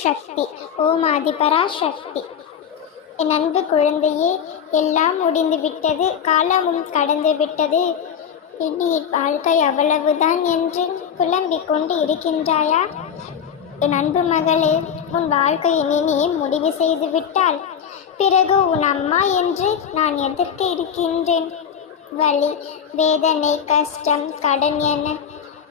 சக்தி ஓம் ஆதிபரா சக்தி என் அன்பு குழந்தையே எல்லாம் முடிந்து விட்டது காலமும் கடந்து விட்டது. இனி என் வாழ்க்கை அவ்வளவுதான் என்று புலம்பிக் கொண்டு இருக்கின்றாயா? என் அன்பு மகளே உன் வாழ்க்கையை நீ முடிவு செய்து விட்டால் பிறகு உன் அம்மா என்று நான் எதற்கு இருக்கின்றேன். வலி வேதனை கஷ்டம் கடன் என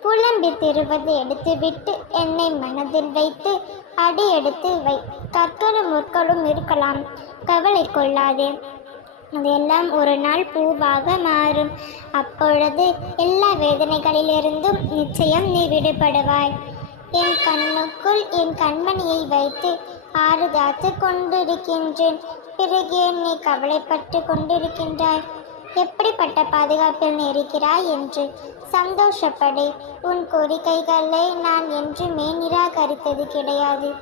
புலம்பி திருவது எடுத்துவிட்டு என்னை மனதில் வைத்து அடி எடுத்து வை. கற்களும் முற்களும் இருக்கலாம். கவலை கொள்ளாதே. அதெல்லாம் ஒரு நாள் பூவாக மாறும். அப்பொழுது எல்லா வேதனைகளிலிருந்தும் நிச்சயம் நீ விடுபடுவாய். என் கண்ணுக்குள் என் கண்மணியை வைத்து பாதுகாத்து கொண்டிருக்கின்றேன். பிறகு நீ கவலைப்பட்டு கொண்டிருக்கின்றாய்? எப்படிப்பட்ட பாதுகாப்பில் நீ இருக்கிறாய் என்று. சந்தோஷப்படு. உன் கோரிக்கைகளை நான் என்றுமே நிராகரித்தது கிடையாது.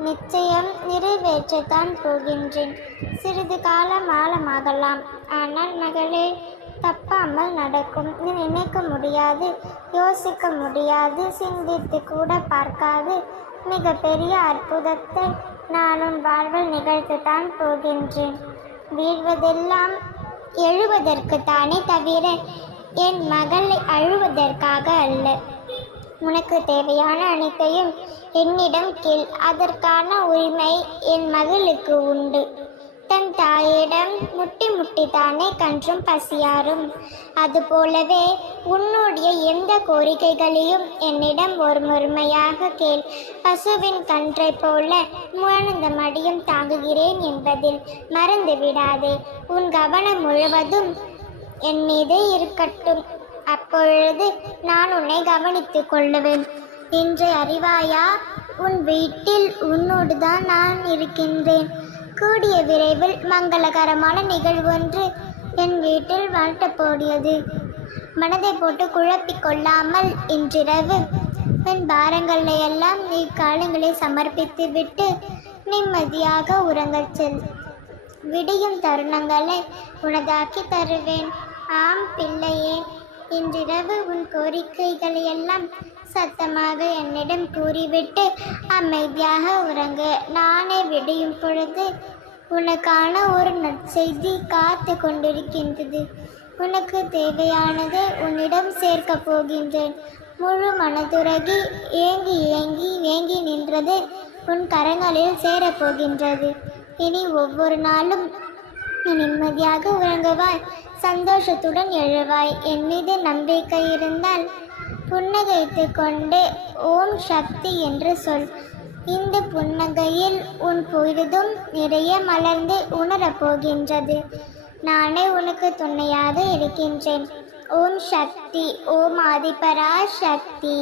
நிச்சயம் நிறைவேற்றத்தான் போகின்றேன். சிறிது காலம் ஆழமாகலாம். ஆனால் மகளே தப்பாமல் நடக்கும். நீ நினைக்க முடியாது யோசிக்க முடியாது சிந்தித்து கூட பார்க்காது. மிகப்பெரிய அற்புதத்தை நானும் உன் வாழ்வில் நிகழ்த்தத்தான் போகின்றேன். வீழ்வதெல்லாம் எழுவதற்கு தானே தவிர என் மகளை அழுவதற்காக அல்ல. உனக்கு தேவையான அனைத்தையும் என்னிடம் கேள். அதற்கான உரிமை என் மகளுக்கு உண்டு. தன் தாயிடம் முட்டி முட்டித்தானே கன்றும் பசியாரும். அதுபோலவே உன்னுடைய எந்த கோரிக்கைகளையும் என்னிடம் ஒரு முழுமையாக கேள். பசுவின் கன்றை போல முழந்த மடியும் தாங்குகிறேன் என்பதில் மறந்து விடாதே. உன் கவனம் முழுவதும் என் மீதே இருக்கட்டும். அப்பொழுது நான் உன்னை கவனித்துக் கொள்ளுவேன். என்று அறிவாயா? உன் வீட்டில் உன்னோடு தான் நான் இருக்கின்றேன். கூடிய விரைவில் மங்களகரமான நிகழ்வு ஒன்று என் வீட்டில் வாழ்த்தப்போடியது மனதை போட்டு குழப்பிக் கொள்ளாமல் இன்றிரவு. என் பாரங்களை எல்லாம் நீ காலங்களை சமர்ப்பித்து விட்டு நிம்மதியாக உறங்கச் செல். விடியும் தருணங்களை உனதாக்கி தருவேன். ஆம் பிள்ளையே இன்றிரவு உன் கோரிக்கைகளை எல்லாம் சத்தமாக என்னிடம் கூறிவிட்டு அமைதியாக உறங்கு. நானே விடியும் பொழுது உனக்கான ஒரு நற்செய்தி காத்து கொண்டிருக்கின்றது. உனக்கு தேவையானதை உன்னிடம் சேர்க்கப் போகின்றேன். முழு மனதுரகி ஏங்கி ஏங்கி ஏங்கி நின்றது உன் கரங்களில் சேரப்போகின்றது இனி ஒவ்வொரு நாளும் நீ நிம்மதியாக உறங்குவாய். சந்தோஷத்துடன் எழுவாய். என் மீது நம்பிக்கை இருந்தால் புன்னகைத்து கொண்டு ஓம் சக்தி என்று சொல். இந்த புன்னகையில் உன் பொழுதும் நிறைய மலர்ந்து உணரப் போகின்றது. நானே உனக்கு துணையாக இருக்கின்றேன். ஓம் சக்தி ஓம் ஆதிபரா சக்தி.